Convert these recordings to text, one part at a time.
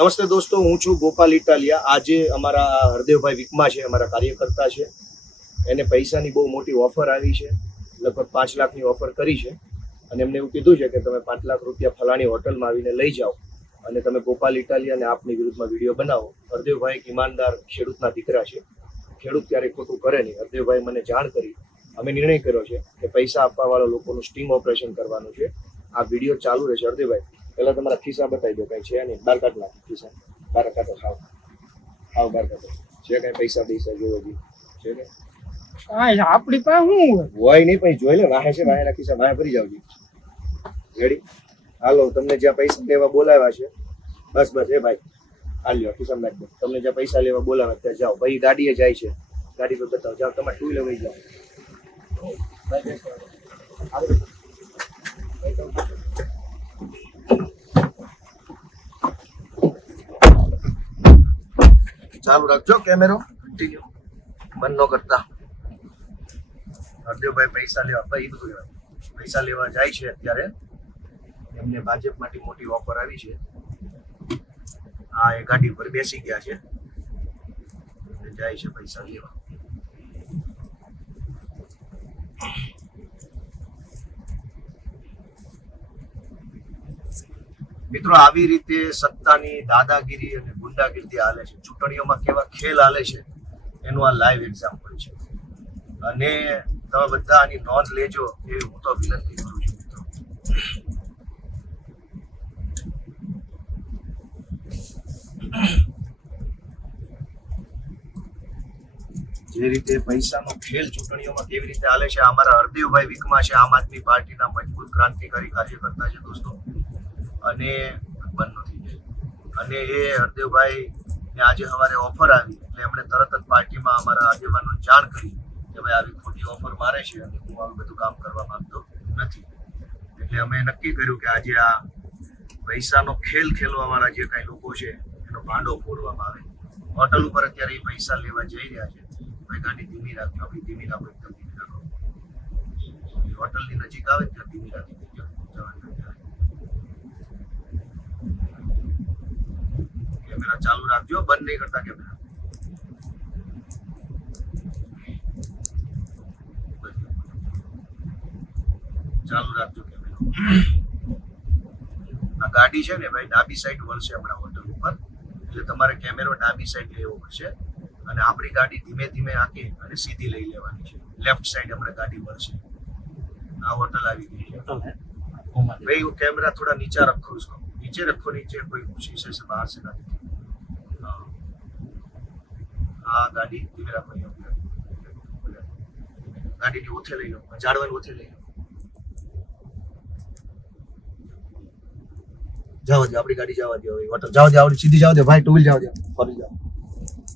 નમસ્તે દોસ્તો, હું છું ગોપાલ ઇટાલિયા. આજે અમારા હરદેવભાઈ વિકમા છે, અમારા કાર્યકર્તા છે. એને પૈસાની બહુ મોટી ઓફર આવી છે. લગભગ પાંચ લાખની ઓફર કરી છે. અને એમને એવું કીધું છે કે તમે પાંચ લાખ રૂપિયા ફલાણી હોટલમાં આવીને લઈ જાઓ અને તમે ગોપાલ ઇટાલિયા અને આપની વિરુદ્ધમાં વીડિયો બનાવો. હરદેવભાઈ એક ઈમાનદાર ખેડૂતના દીકરા છે. ખેડૂત ક્યારેય ખોટું કરે નહીં. હરદેવભાઈ મને જાણ કરી. અમે નિર્ણય કર્યો છે કે પૈસા આપવાવાળા લોકોનું સ્ટિંગ ઓપરેશન કરવાનું છે. આ વીડિયો ચાલુ રહેશે. હરદેવભાઈ પહેલા તમારા ખિસ્સા બતાવી દો કઈ છે નહીં. બાર કાઢ નાખો ખિસ્સા. બાર કાઢો ખાવ ખાવ બાર કાઢો. છે કઈ પૈસા પૈસા જોવો જી છે ને? આપણી પાસે શું હોય? નહીં પણ જોઈ લે વાહે છે વાહે રાખી છે વાહે ભરી જાવ જી રેડી હાલો તમને જ્યાં પૈસા લેવા બોલાવ્યા છે બસ બસ એ ભાઈ. હાલ લ્યો ખિસ્સા નાખ દો. તમને જ્યાં પૈસા લેવા બોલાવ્યા ત્યાં જાઓ. ભાઈ ગાડીએ જાય છે. ગાડી પર બતાવો. જાઓ તમારે ટુ વ્હીલર વહી જાઓ. ભાઈ બેસો. ચાલુ રાખજો કેમેરો. કન્ટિન્યુ બંધ ન કરતા. હરદેવભાઈ પૈસા લેવા, ભાઈ બધું લેવા. પૈસા લેવા જાય છે અત્યારે. એમને ભાજપમાંથી મોટી ઓફર આવી છે. આ એ ગાડી પર બેસી ગયા છે. જાય છે પૈસા લેવા. મિત્રો, આવી રીતે સત્તાની દાદાગીરી અને ગુંડાગીરી હાલે છે. ચૂંટણીઓમાં કેવા ખેલ હાલે છે, એનું આ લાઈવ એક્ઝામ્પલ છે. અને તમે બધા આની નોંધ લેજો, એ હું તો વિનંતી કરું છું, મિત્રો. જે રીતે પૈસાનો ખેલ ચૂંટણીઓમાં કેવી રીતે હાલે છે અમારા હરદેવભાઈ વિકમા છે, આમ આદમી પાર્ટીના મજબૂત ક્રાંતિકારી કાર્યકર્તા છે, દોસ્તો. અને બંધ થઈ જાય અને એ હરદેવભાઈ ને આજે સવારે ઓફર આવી. એટલે એમણે તરત જ પાર્ટીમાં અમારા આગેવાનો જાણ કરી કે ભાઈ આવી ખોટી ઓફર મારે છે અને હું આવું બધું કામ કરવા માંગતો નથી. એટલે અમે નક્કી કર્યું કે આજે આ પૈસાનો ખેલ ખેલવા વાળા જે કાંઈ લોકો છે, એનો ભાંડો ફોડવામાં આવે. હોટલ ઉપર અત્યારે એ પૈસા લેવા જઈ રહ્યા છે. ભાઈ ગાડી ધીમી રાખજો, આપણી ધીમી રાખો, એકદમ ધીમી રાખો. હોટલની નજીક આવે ત્યાં ધીમી રાખી દેજો જવાનું ત્યારે. કેમેરા ચાલુ રાખજો બંધ નહીં કરતા કેમેરા. ચાલુ રાખજો કેમેરો. આ ગાડી છે ને ભાઈ ડાબી સાઈડ વળશે આપણા હોટલ ઉપર. એટલે તમારે કેમેરો ડાબી સાઈડ લેવો પડશે. અને આપણી ગાડી ધીમે ધીમે આંકી અને સીધી લઈ લેવાની છે. લેફ્ટ સાઈડ આપણે ગાડી વળશે. આ હોટલ આવી ગઈ છે. ભાઈ કેમેરા થોડા નીચા રાખો છો. नीचे रखो नीचे कोई शीशे से बाहर से ना दिखे हाँ हाँ गाड़ी धीमे રાખો અહીંયા ઉભી રાખો. ગાડીની ઓથે લઈ લો ઝાડવાની ઓથે લઈ લો જાવ દે આપણી ગાડી જવા દે હવે હોટલ જાવ દે આવડી સીધી જાવ દે ભાઈ ટુ વ્હીલ જાવ દે ફરી જાવ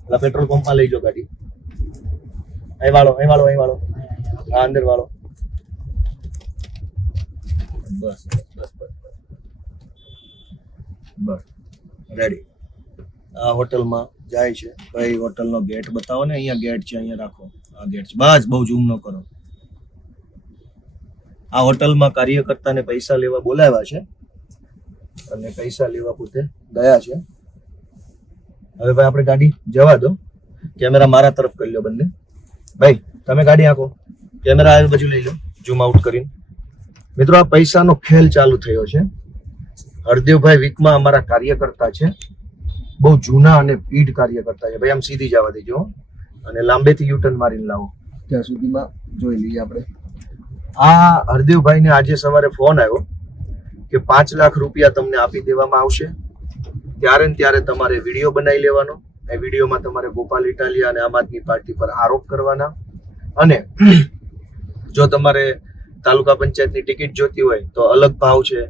પેલા પેટ્રોલ પંપમાં લઈ જાઓ ગાડી અહીં વાળો અહીં વાળો અહીં વાળો હા અંદર વાળો બસ બસ બસ બસ. રેડી આ હોટલમાં જાય છે. ભાઈ, હોટલનો ગેટ બતાવો ને. અહીંયા ગેટ છે, અહીંયા રાખો. આ ગેટ છે. બસ, બહુ ઝૂમ ન કરો. આ હોટલમાં કાર્યકર્તાને પૈસા લેવા બોલાવ્યા છે. અને પૈસા લેવા પોતે ગયા છે. હવે ભાઈ, આપણે ગાડી જવા દો. કેમેરા મારા તરફ કરી લો બંને. ભાઈ, તમે ગાડી આંકો. કેમેરા આ બાજુ લઈ લો. ઝૂમ આઉટ કરીને. મિત્રો, આ પૈસાનો ખેલ ચાલુ થયો છે. હરદેવભાઈ વીકમાં અમારા કાર્યકર્તા છે. બહુ જૂના અને પીઢ કાર્યકર્તા છે. ભાઈ આમ સીધી જવા દેજો અને લાંબેથી યુટર્ન મારીને લાવો. ત્યાં સુધીમાં જોઈ લઈએ આપણે. આ હરદેવભાઈને આજે સવારે ફોન આવ્યો કે પાંચ લાખ રૂપિયા તમને આપી દેવામાં આવશે. ત્યારે ને ત્યારે તમારે વીડિયો બનાવી લેવાનો. એ વિડીયોમાં તમારે ગોપાલ ઇટાલિયા અને આમ આદમી પાર્ટી પર આરોપ કરવાના. અને જો તમારે તાલુકા પંચાયતની ટિકિટ જોતી હોય તો અલગ ભાવ છે.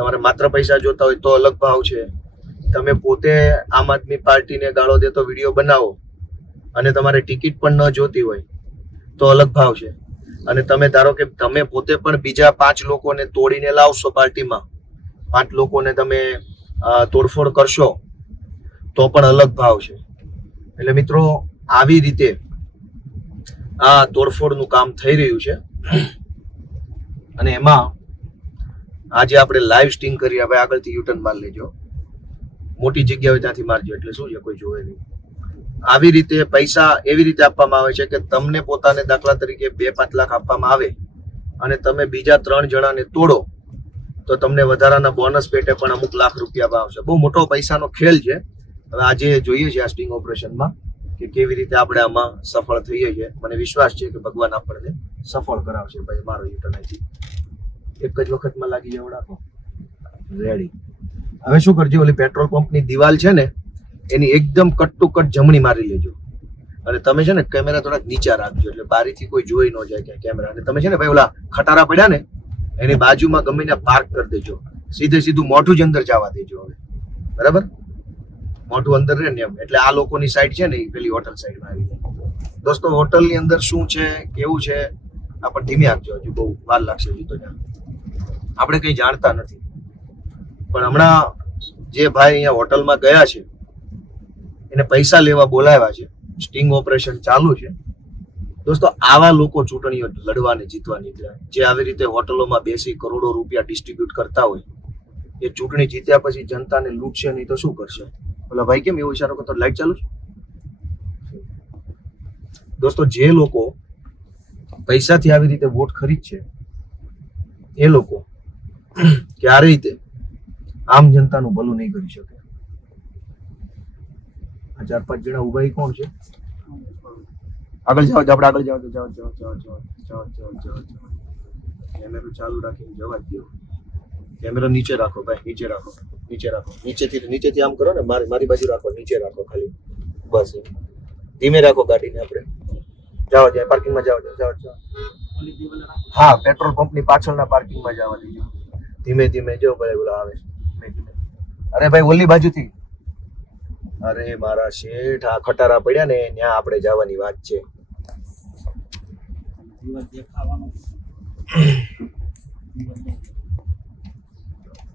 તમારે માત્ર પૈસા જોતા હોય તો અલગ ભાવ છે. તમે પોતે આમ આદમી પાર્ટીને ગાળો દેતો વીડિયો બનાવો અને તમારે ટિકિટ પણ ન જોતી હોય તો અલગ ભાવ છે. અને તમે ધારો કે તમે પોતે પણ બીજા પાંચ લોકોને તોડીને લાવશો પાર્ટીમાં, પાંચ લોકોને તમે તોડફોડ કરશો તો પણ અલગ ભાવ છે. એટલે મિત્રો, આવી રીતે આ તોડફોડનું કામ થઈ રહ્યું છે. અને એમાં આજે આપણે લાઈવ સ્ટિંગ કરી હવે આગળથી યુટર્ન માર લેજો. મોટી જગ્યાએ ત્યાંથી મારજો, એટલે શું છે, કોઈ જોવે નહીં. આવી રીતે પૈસા એવી રીતે આપવામાં આવે છે કે તમને પોતાને દાખલા તરીકે બે પાંચ લાખ આપવામાં આવે અને તમે બીજા ત્રણ જણાને તોડો, તો તમને વધારાના બોનસ પેટે પણ અમુક લાખ રૂપિયા આવશે બહુ મોટો પૈસાનો ખેલ છે. હવે આજે જોઈએ છે આ સ્ટિંગ ઓપરેશનમાં કે કેવી રીતે આપણે આમાં સફળ થઈએ છીએ. મને વિશ્વાસ છે કે ભગવાન આપણને સફળ કરાવશે ભાઈ, મારો યુટર્ન એક જ વખતમાં લાગી જાય જવડાવો રેડી હવે શું કરજો, ઓલી પેટ્રોલ પંપની દિવાલ છે ને, એની એકદમ કટ ટુ કટ જમણી મારી લેજો. અને તમે છે ને કેમેરા થોડાક નીચા રાખજો, એટલે બારીથી કોઈ જોઈ ન જાય ક્યાં કેમેરા અને તમે છે ને ભાઈ ઓલા ખટારા પડ્યા ને, એની બાજુમાં ગમે ત્યાં પાર્ક કરી દેજો. સીધે સીધું મોઢું જ અંદર જવા દેજો હવે. બરાબર? મોઢું અંદર રહે ને એમ. એટલે આ લોકોની સાઈડ છે ને, એ પેલી હોટલ સાઈડમાં આવી જાય. દોસ્તો હોટલની અંદર શું છે, કેવું છે આપણે ધીમે આપજો હજુ. બહુ વાર લાગશે હજુ તો ત્યાં. આપણે કંઈ જાણતા નથી. પણ હમણાં જે ભાઈ અહીંયા હોટલમાં ગયા છે, એને પૈસા લેવા બોલાવ્યા છે, સ્ટિંગ ઓપરેશન ચાલુ છે. દોસ્તો, આવા લોકો ચૂંટણીઓ લડવાને જીતવા નીકળ્યા. જે આવી રીતે હોટલોમાં બેસી કરોડો રૂપિયા ડિસ્ટ્રીબ્યુટ કરતા હોય, એ ચૂંટણી જીત્યા પછી જનતાને લૂંટશે નહીં તો શું કરશે? ઓલા ભાઈ કેમ એવો ઈશારો કરતો લાઈટ ચાલુ છે? દોસ્તો, જે લોકો પૈસાથી આવી રીતે વોટ ખરીદશે, એ લોકો ક્યારેય રીતે આમ જનતાનું ભલું નહીં કરી શકે. આ ચાર પાંચ જણા ઊભા એ કોણ છે? આગળ જાઓ આપણે આગળ જાઓ જાઓ જાઓ જાઓ જાઓ જાઓ જાઓ જાઓ કેમેરો ચાલુ રાખીને જવા દો કેમેરો નીચે રાખો ભાઈ નીચે રાખો નીચે રાખો. નીચેથી નીચેથી આમ કરો ને મારી મારી બાજુ રાખો નીચે રાખો ખાલી. બસ ધીમે રાખો ગાડીને આપણે. જાઓ જાય પાર્કિંગમાં જાઓ જાઓ જાઓ. જાઓ હા પેટ્રોલ પંપની પાછળના પાર્કિંગમાં જવા દેજો. ધીમે ધીમે જો ભાઈ ઓલા આવે. અરે ભાઈ, ઓલી બાજુથી. અરે મારા શેઠ, આ ખટારા પડ્યા ને ત્યાં આપણે જવાની વાત છે.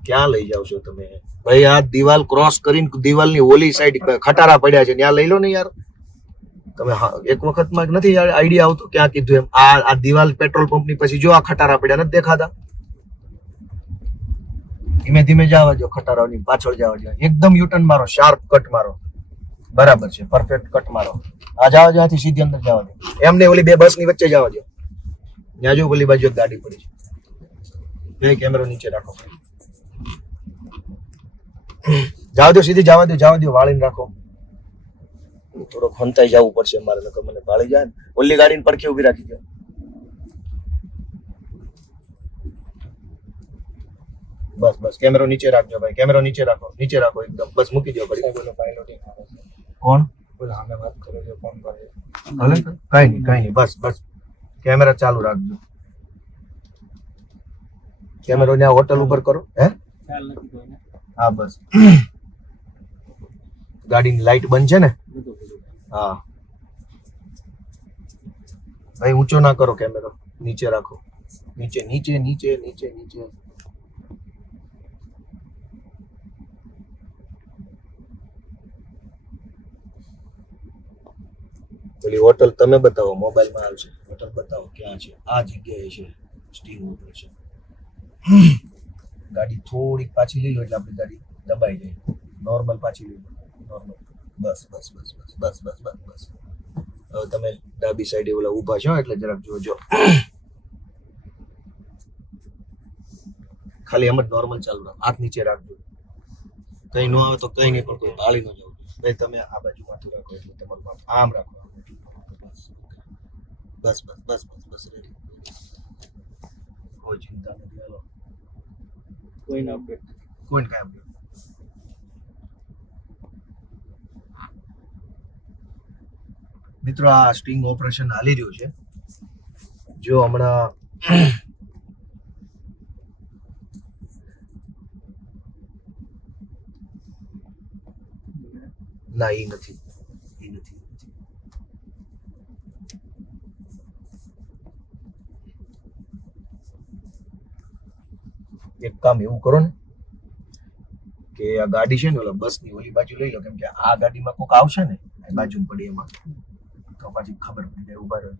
ક્યાં લઈ જાવ છો તમે? ભાઈ, આ દિવાલ ક્રોસ કરીને દિવાલની ઓલી સાઈડ ખટારા પડ્યા છે ત્યાં લઈ લો ને યાર. તમે એક વખતમાં નથી આઈડિયા આવતો? ક્યાં કીધું એમ? આ આ દિવાલ પેટ્રોલ પંપની પછી જો આ ખટારા પડ્યા, નથી દેખાતા? ધીમે ધીમે જવા દો ખટારાની પાછળ જવા દો એકદમ યુટર્ન મારો શાર્પ કટ મારો. બરાબર છે પરફેક્ટ કટ મારો. આ જવા જવાથી સીધી અંદર જવા દો એમને ઓલી બે બસની વચ્ચે જવા દો ત્યાં જો ઓલી બાજુ ગાડી પડી છે. બે કેમેરો નીચે રાખો. જવા દો સીધી જવા દો જવા દો વાળીને રાખો. થોડો ખંતાઈ જવું પડશે મારે નકર મને ભાળી જાય ઓલી ગાડીને પડખે ઊભી રાખી દો. બસ બસ. કેમેરો નીચે રાખજો ભાઈ. કેમેરો નીચે રાખો. નીચે રાખો એકદમ. બસ મૂકી દો ઘડી કોણ? ભલે કાઈ નહીં કાઈ નહીં. બસ બસ. કેમેરા ચાલુ રાખજો. કેમેરો ત્યાં હોટલ ઉપર કરો. હે? હા બસ. ગાડીની લાઈટ બંધ છે ને? હા. ભાઈ ઊંચો ના કરો કેમેરો. નીચે રાખો. નીચે નીચે નીચે નીચે નીચે. પેલી હોટલ તમે બતાવો, મોબાઈલમાં આવશે. હોટલ બતાવો, ક્યાં છે? આ જગ્યાએ છે, સ્ટીમ હોટલ છે. ગાડી થોડીક પાછી લઈ લો એટલે આપણી ગાડી દબાઈ જાય. નોર્મલ પાછી લઈ લો. નોર્મલ બસ બસ બસ બસ બસ બસ બસ બસ. હવે તમે ડાબી સાઈડે ઓલા ઊભા છો એટલે જરાક જોજો ખાલી એમ જ નોર્મલ ચાલુ રાખો. હાથ નીચે રાખજો. કઈ ન આવે તો કઈ નહીં, પણ કોઈ ભાળી ન જવું ભાઈ, તમે આ બાજુ માથું રાખો એટલે તમારું માથું આમ રાખો બસ બસ બસ બસ બસ રેડી. કોઈ ચિંતા નથી હાલો. કોઈને અપડેટ કોઈને કાંઈ અપડેટ મિત્રો આ સ્ટિંગ ઓપરેશન હાલી રહ્યું છે. જો હમણાં ના. એ નથી. એ નથી. એક કામ એવું કરો ને કે આ ગાડી છે ને ઓલા બસની ઓલી બાજુ લઈ લો કેમ કે આ ગાડીમાં કોક આવશે ને આ બાજુ પડી એમાં. તો પછી ખબર પડી જાય ઊભા રહ્યો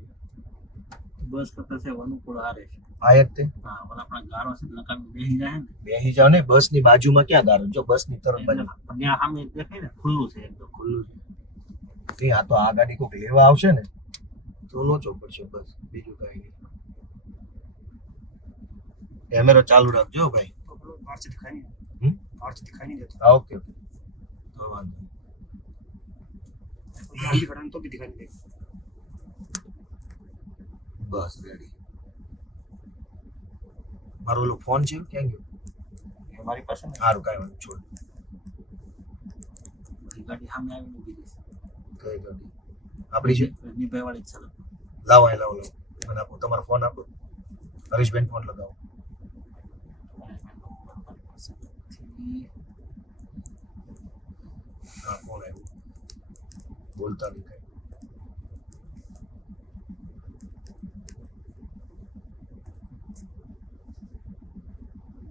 બસ કરતા છે અનુકૂળ આ રહેશે આયા જ તે. હા ઓલા આપણા ગારો છે નકામી બેસી જાય ને. બેહી જાવ ને બસની બાજુમાં ક્યાં ગારો? જો બસની તરફ બાજુ. પણ ત્યાં સામે દેખાય ને ખુલ્લું છે એકદમ. ખુલ્લું છે. આ તો આ ગાડી કોઈક લેવા આવશે ને તો નો પડશે બસ બીજું કઈ નહીં. કેમેરો ચાલુ રાખજો ભાઈ. બહારથી દેખાય નહીં? બહારથી દેખાય નહીં જતો. હા ઓકે ઓકે. તો વાંધો નહીં. બહારથી તો બી દેખાય નહીં. બસ રેડી મારો ઓલો ફોન છે ક્યાં ગયો? મારી પાસે ને. સારું કાંઈ વાંધો છોડ. ગાડી સામે આવીને ઊભી રહેશે. કઈ ગાડી? આપણી છે? રજનીભાઈ વાળી છે લાવો લાવો લાવો. મને આપો તમારો ફોન આપો. હરીશબેન ફોન લગાવો. હા ફોન આવ્યો બોલતા નહીં કઈ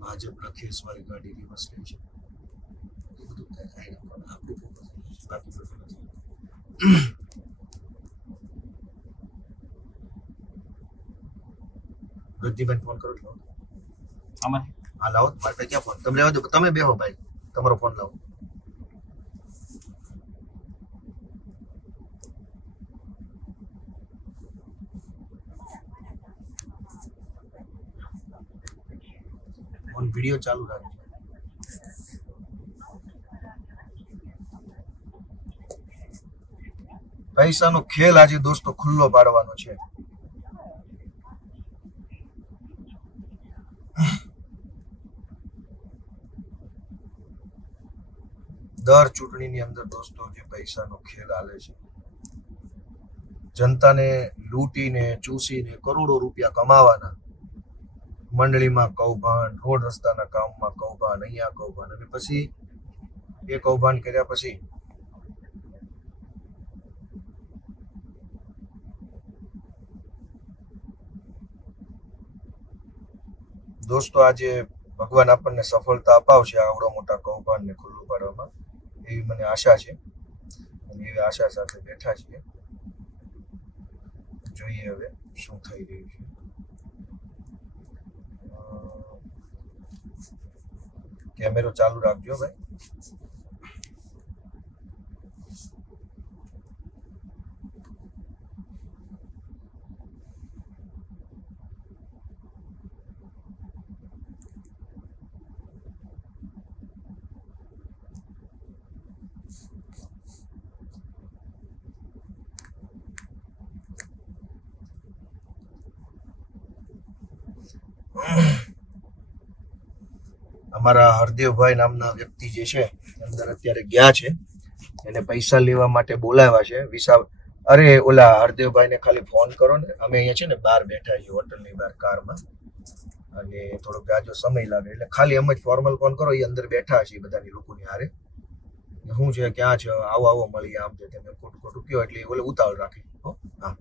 ભાજપના ખેસવાળી ગાડી રિવર્સ લે છે એ બધું કઈ કાંઈ ના પણ આપણું ફોકસ બાકી બધું નથી વૃદ્ધિબેન ફોન કરો છો આમાં હા લાવો, મારે ક્યાં ફોન તમે લેવા દો, તમે બેહો ભાઈ. તમારો ફોન લાવો. ફોન વીડિયો ચાલુ રાખજો. પૈસાનો ખેલ આજે દોસ્તો ખુલ્લો પાડવાનો છે. દર ચૂંટણીની અંદર દોસ્તો, જે પૈસાનો ખેલ આલે છે. જનતાને લૂંટીને, ચૂસીને કરોડો રૂપિયા કમાવાના. મંડળીમાં કૌભાંડ, રોડ રસ્તાના કામમાં કૌભાંડ, અહીંયા કૌભાંડ. અને પછી એ કૌભાંડ કર્યા પછી દોસ્તો, આજે ભગવાન આપણને સફળતા અપાવશે આવડો મોટા કૌભાંડને ખુલ્લું પાડવામાં. એવી મને આશા છે. અને એવી આશા સાથે બેઠા છીએ. જોઈએ હવે શું થઈ રહ્યું છે. કેમેરો ચાલુ રાખજો ભાઈ. અમારા હરદેવભાઈ નામના વ્યક્તિ જે છે અંદર અત્યારે ગયા છે. એને પૈસા લેવા માટે બોલાવ્યા છે. વિસા અરે, ઓલા હરદેવભાઈને ખાલી ફોન કરો ને. અમે અહીંયા છે ને બહાર બેઠા છીએ હોટલની બહાર, કારમાં. અને થોડોક જાજો સમય લાગે, એટલે ખાલી એમ જ ફોર્મલ ફોન કરો, એ અંદર બેઠા છે બધાની લોકોની હારે. શું છે, ક્યાં છે, આવો આવો મળીએ, આમ છે તમે ખોટું ખોટું કયો, એટલે ઓલે ઉતાવળ રાખી. હા.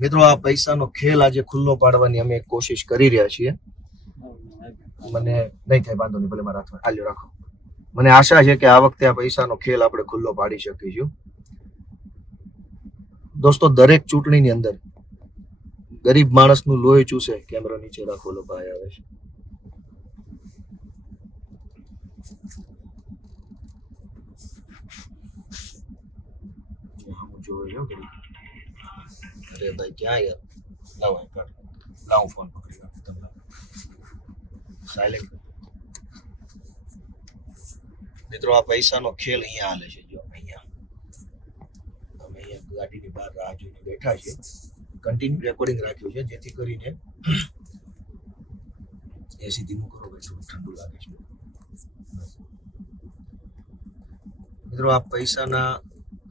મિત્રો, આ પૈસાનો ખેલ આજે ખુલ્લો પાડવાની અમે કોશિશ કરી રહ્યા છીએ. મને નહીં થાય, વાંધો નહીં, ભલે મારા હાથમાં હાલ્યો રાખો. મને આશા છે કે આ વખતે આ પૈસાનો ખેલ આપણે ખુલ્લો પાડી શકીશું. દોસ્તો, દરેક ચૂંટણીની અંદર ગરીબ માણસનું લોહી ચૂસે, કેમેરો નીચે રાખો ભાઈ આવે છે. જોયો છો અરે ભાઈ ક્યાં યાર લાવો અહીં કાઢ લાવો ફોન પકડી રાખો તમે સાયલેન્ટ મિત્રો, આ પૈસાનો ખેલ અહીંયા હાલે છે. જો અહીંયા, અમે અહીંયા ગાડીની બહાર રાહ જોઈને બેઠા છીએ. કન્ટિન્યુ રેકોર્ડિંગ રાખ્યું છે, જેથી કરીને એસી ધીમું કરો ભાઈ થોડું ઠંડુ લાગે છે. મિત્રો, આ પૈસાના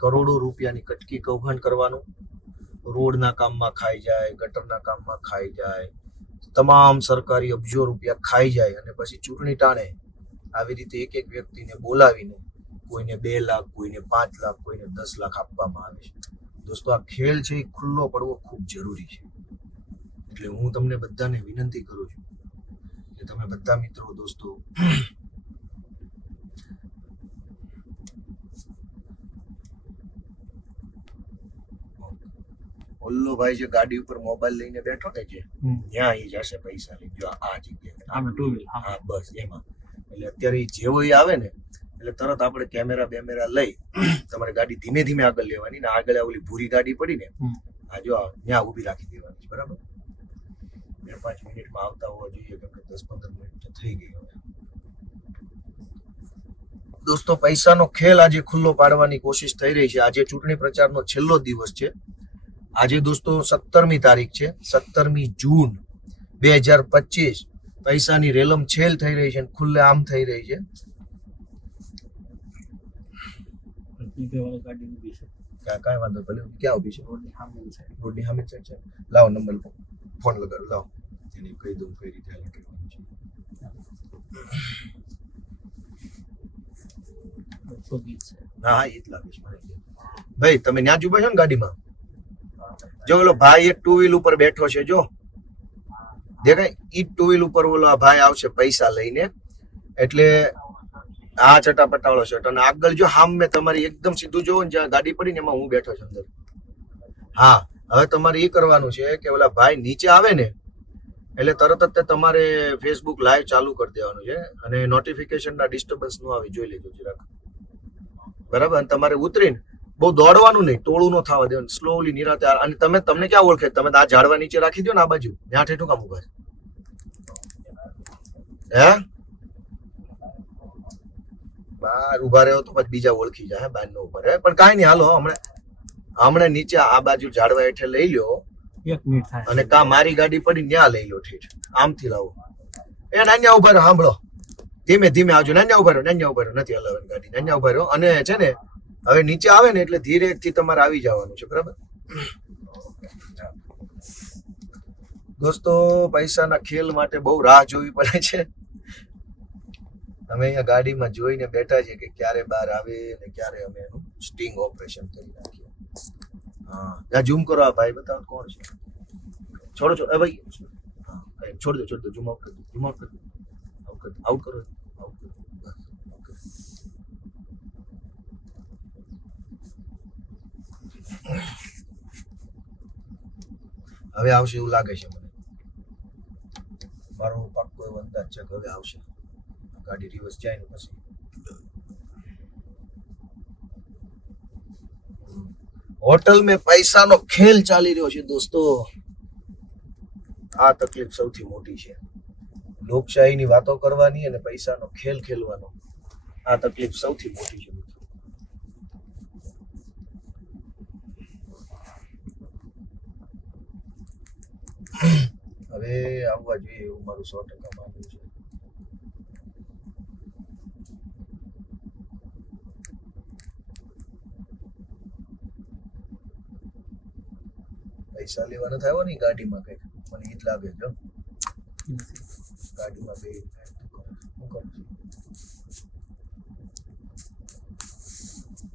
કરોડો રૂપિયાની કટકી કૌભાંડ કરવાનું રોડના કામમાં ખાઈ જાય, ગટરના કામમાં ખાઈ જાય, તમામ સરકારી અબજો રૂપિયા ખાઈ જાય અને પછી ચૂંટણી ટાણે આવી રીતે એક એક વ્યક્તિને બોલાવીને કોઈને બે લાખ, કોઈને પાંચ લાખ, કોઈને દસ લાખ આપવામાં આવે છે. દોસ્તો, આ ખેલ છે એ ખુલ્લો પડવો ખૂબ જરૂરી છે. એટલે હું તમને બધાને વિનંતી કરું છું કે તમે બધા મિત્રો, દોસ્તો ઉલ્લુભાઈ જે ગાડી ઉપર મોબાઈલ લઈને બેઠો ને જે ત્યાં ઈ જશે પૈસા લઈ જો આ જગ્યાએ. હા બસ એમાં. એટલે અત્યારે જેવો એ આવે ને એટલે તરત આપણે કેમેરા બેમેરા લઈ તમારે ગાડી ધીમે ધીમે આગળ લેવાની ને આગળ ઓલી ભૂરી ગાડી પડી ને આ જો ત્યાં ઊભી રાખી દેવાની છે બરાબર? બે પાંચ મિનિટમાં આવતા હોવા જોઈએ કેમ કે દસ પંદર મિનિટ તો થઈ ગઈ હવે. દોસ્તો પૈસાનો ખેલ આજે ખુલ્લો પાડવાની કોશિશ થઈ રહી છે. આજે ચૂંટણી પ્રચારનો છેલ્લો દિવસ છે. આજે દોસ્તો સત્તરમી તારીખ છે સત્તરમી જૂન બે હજાર પચીસ. પૈસાની રેલમ છેલ થઈ રહી છે અને ખુલ્લે આમ થઈ રહી છે. કાંઈ વાંધો ભલે ક્યાં ઊભી છે? રોડની સામે છે. રોડની સામે છે. લાવો નંબર ફોન લગાડો લાવો. એને કહી દઉં કઈ રીતે હાલ કરવાનું છે. ના હા એ જ લાગે છે ભાઈ તમે ત્યાં જ ઊભા છો ને ગાડીમાં? જો ઓલો ભાઈ એક ટુ વ્હીલ ઉપર બેઠો છે, જો. દેખાય? ઈ ટુ વ્હીલ ઉપર ઓલો આ ભાઈ આવશે પૈસા લઈને. એટલે આ ચટાપટા વાળો અને આગળ જો હામ મેં તમારી એકદમ સીધું જોવો ને જ્યાં ગાડી પડી ને એમાં હું બેઠો છું અંદર. હા, હવે તમારે એ કરવાનું છે કે ઓલા ભાઈ નીચે આવે ને, એટલે તરત જ તે તમારે ફેસબુક લાઈવ ચાલુ કરી દેવાનું છે. અને નોટિફિકેશનના ડિસ્ટર્બન્સનું આવી જોઈ લેજો જરાક. બરાબર? અને તમારે ઉતરીને બહુ દોડવાનું નહીં ટોળું ન થવા દેવાનું સ્લોલી નિરાતે. અને તમે તમને ક્યાં ઓળખે? તમે આ ઝાડવા નીચે રાખી દો ને આ બાજુ. ત્યાં ઠેઠું કામ ઊભા? હે? બાર ઊભા રહ્યો તો પછી બીજા ઓળખી જાય બાર નો ઊભા રહે પણ કાંઈ નહીં હાલો હમણાં હમણાં નીચે આ બાજુ ઝાડવા હેઠે લઈ લ્યો. એક મિનિટ થાય. અને કા મારી ગાડી પડી ત્યાં લઈ લો ઠેઠ. આમથી લાવો. એ નાન્યા ઊભા રહો સાંભળો. ધીમે ધીમે આવજો. નાન્યા ઊભા રહો નાન્યા ઊભા રહો. નથી હલાવવાની ગાડી. નાન્યા ઊભા રહો. અને છે ને હવે નીચે આવે ને એટલે ધીરે થી તમારે આવી જવાનું છે, બરાબર? દોસ્તો, પૈસાના ખેલ માટે બહુ રાહ જોવી પડે છે. અમે અહીંયા ગાડીમાં જોઈને બેઠા છીએ કે ક્યારે બહાર આવે ને ક્યારે અમે એનું સ્ટિંગ ઓપરેશન કરી નાખીએ. હા ઝૂમ કરો આ ભાઈ, બતાવો કોણ છે? છોડો છોડો ભાઈ. છોડ દો છોડ દો ઝૂમ આઉટ કરી દો ઝૂમ આઉટ કરો આઉટ કરો બસ, out કરો. હવે આવશે એવું લાગે છે મને. મારો પાક્કો એવો અંદાજ છે કે હવે આવશે. ગાડી રિવર્સ જાય ને પછી. હોટલ મેં પૈસાનો ખેલ ચાલી રહ્યો છે દોસ્તો. આ તકલીફ સૌથી મોટી છે. લોકશાહીની વાતો કરવાની અને પૈસાનો ખેલ ખેલવાનો. આ તકલીફ સૌથી મોટી છે મિત્રો. હવે આવવા જોઈએ એવું મારું સો ટકા માનવું છે. પૈસા લેવા નથી આવ્યો ને ગાડીમાં કંઈક. મને ઈ જ લાગે જો ગાડીમાં બે?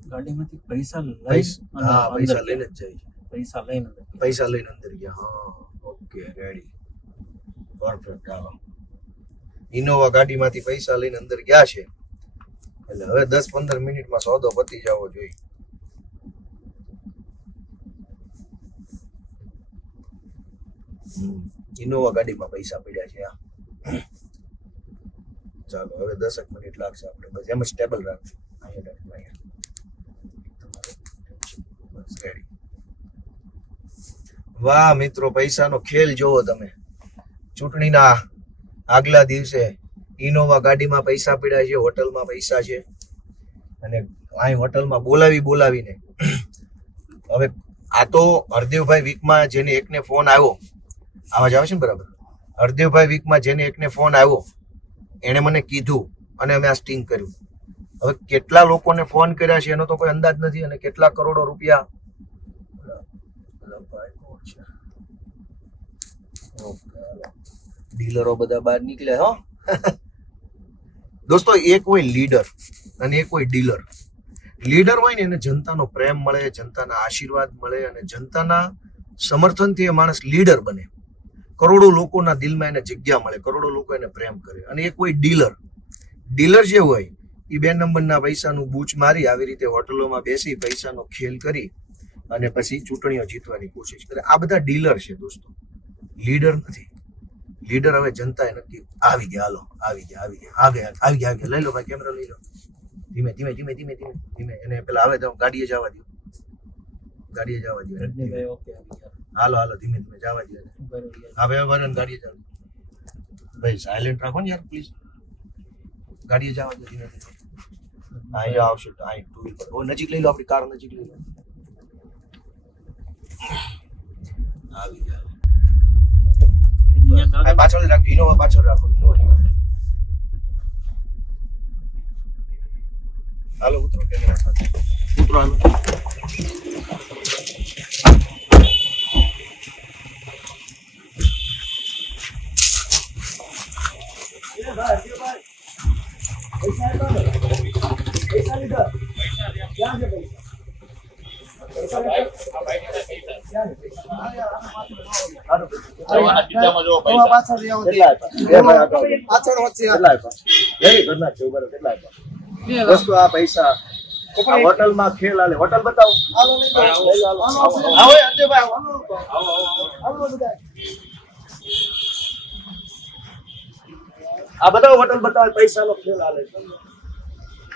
ગાડીમાંથી પૈસા લઈ હા પૈસા લઈને જ જાય પૈસા લઈને પૈસા લઈને અંદર ગયા હા. Okay ready. Perfect hello Innova ગાડીમાંથી પૈસા લઈને અંદર ગયા છે. એટલે હવે દસ પંદર મિનિટમાં સોદો પતી જવો જોઈએ. ઇનોવા ગાડીમાં પૈસા પડ્યા છે આ ચાલો હવે દસક મિનિટ લાગશે આપણે બસ એમ સ્ટેબલ રાખજો અહીંયા રાખજો, વાહ મિત્રો પૈસાનો ખેલ જોવો તમે. ચૂંટણીના આગલા દિવસે ઇનોવા ગાડીમાં પૈસા પડ્યા છે, હોટલમાં પૈસા છે. અને અહીં હોટલમાં બોલાવી બોલાવીને હવે આ તો હરદેવભાઈ વીકમાં જેને એકને ફોન આવ્યો, આવાજ આવે છે ને બરાબર? હરદેવભાઈ વીકમાં જેને એકને ફોન આવ્યો, એણે મને કીધું અને અમે આ સ્ટિંગ કર્યું. હવે કેટલા લોકોને ફોન કર્યા છે એનો તો કોઈ અંદાજ નથી અને કેટલા કરોડો રૂપિયા પેલા ભાઈ કોણ છે? ઓકે, હાલો. ડીલરો બધા બહાર નીકળ્યા હો. દોસ્તો, એક હોય લીડર અને એક હોય ડીલર. લીડર હોય ને એને જનતાનો પ્રેમ મળે, જનતાના આશીર્વાદ મળે અને જનતાના સમર્થનથી એ માણસ લીડર બને. કરોડો લોકોના દિલમાં એને જગ્યા મળે, કરોડો લોકો એને પ્રેમ કરે. અને એક હોય ડીલર. ડીલર જે હોય એ બે નંબરના પૈસાનું બૂચ મારી આવી રીતે હોટલોમાં બેસી પૈસાનો ખેલ કરી અને પછી ચૂંટણીઓ જીતવાની કોશિશ કરે. આ બધા ડીલર છે દોસ્તો. લીડર નથી. લીડર હવે જનતાએ નક્કી આવી ગયા હાલો આવી ગયા આવી ગયા આ ગયા આવી ગયા આવી ગયા. લઈ લો ભાઈ કેમેરા લઈ લો. ધીમે ધીમે ધીમે ધીમે ધીમે ધીમે. એને પેલા આવે તો ગાડીએ જવા દો ગાડીએ જવા દો એને. રજનીભાઈ ઓકે આવી ગયા. હાલો હાલો ધીમે ધીમે જવા દો એને. બરોબર. હા ભાઈ વરણ ગાડીએ જવા દો ભાઈ સાયલેન્ટ રાખો ને યાર પ્લીઝ ગાડીએ જવા દો ધીમે ધીમે. હા અહીંયા આવશે તો અહીં ટુ વ્હીલ પર. ઓ નજીક લઈ લો આપણી કાર નજીક લઈ લો. આવી ગયા. અહીંયા તો આ પાછળ રાખો ઇનોવા પાછળ રાખો ઇનોવા હાલો ઉતરો કેમેરા ઉતરો હાલો. પૈસા પૈસા પૈસા આ હોટલમાં ખેલ હાલે હોટલ બતાવો. લઈ લો, હાલો. આવો એ અજયભાઈ, આવો. આવો બધા. આ બધા હોટલ બતાવે પૈસા નો ખેલ હાલે છે.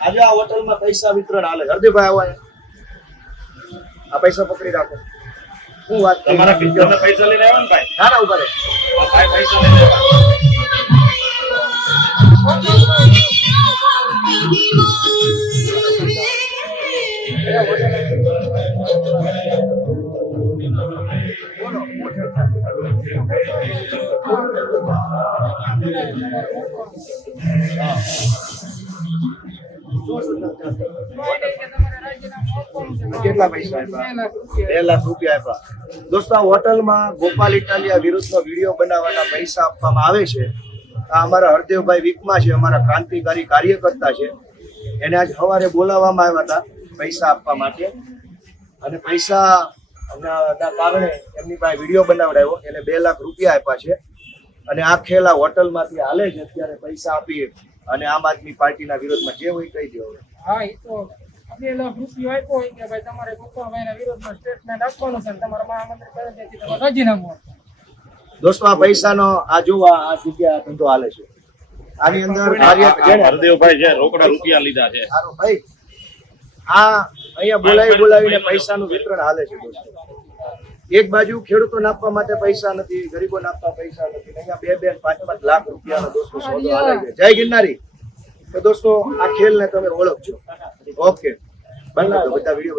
આજે આ હોટલમાં પૈસા વિતરણ હાલે હરદીભાઈ આવો અહીંયા. આ પૈસા પકડી રાખો. શું વાત તમારા પિક્ચરના પૈસા લઈને આવ્યા ને ભાઈ? ના ના ઊભા રહે. ભાઈ પૈસા લઈને આવ્યા. કેટલા પૈસા આપ્યા? બે લાખ રૂપિયા આપ્યા. દોસ્તો હોટલમાં ગોપાલ ઇટાલિયા વિરુદ્ધનો વીડિયો બનાવવાના પૈસા આપવામાં આવે છે. આ અમારા હરદેવભાઈ વિકમા છે, અમારા ક્રાંતિકારી કાર્યકર્તા છે. એને આજ સવારે બોલાવવામાં આવ્યા હતા પૈસા આપવા માટે. અને પૈસા કારણે એમની પાસે વીડિયો બનાવડાવ્યો એને બે લાખ રૂપિયા આપ્યા છે. અને આ ખેલા હોટલમાંથી હાલે છે, અત્યારે પૈસા આપી અને આમ આદમી પાર્ટીના વિરોધમાં જે હોય કહી દો હવે. હા એ તો બે લાખ રૂપિયો આપ્યો હોય કે ભાઈ તમારે ગોપાલભાઈના વિરોધમાં સ્ટેટમેન્ટ આપવાનું છે તમારા મહામંત્રી પદેથી તમારે રાજીનામું દોસ્તો આ પૈસાનો આ જોવા આ જગ્યા ધંધો હાલે છે. આની અંદર હરદેવભાઈ છે રોકડા રૂપિયા લીધા છે. ભાઈ. આ અહીંયા બોલાવી બોલાવીને પૈસાનું વિતરણ હાલે છે દોસ્તો. એક બાજુ ખેડૂતો આપવા માટે પૈસા નથી ગરીબો આપવા પૈસા નથી. અહીંયા બે બે પાંચ પાંચ લાખ રૂપિયાનો દોસ્તો સોદો હાલે છે જય ગિરનારી. તો દોસ્તો આ ખેલને તમે ઓળખજો. ઓકે. બધા વીડિયો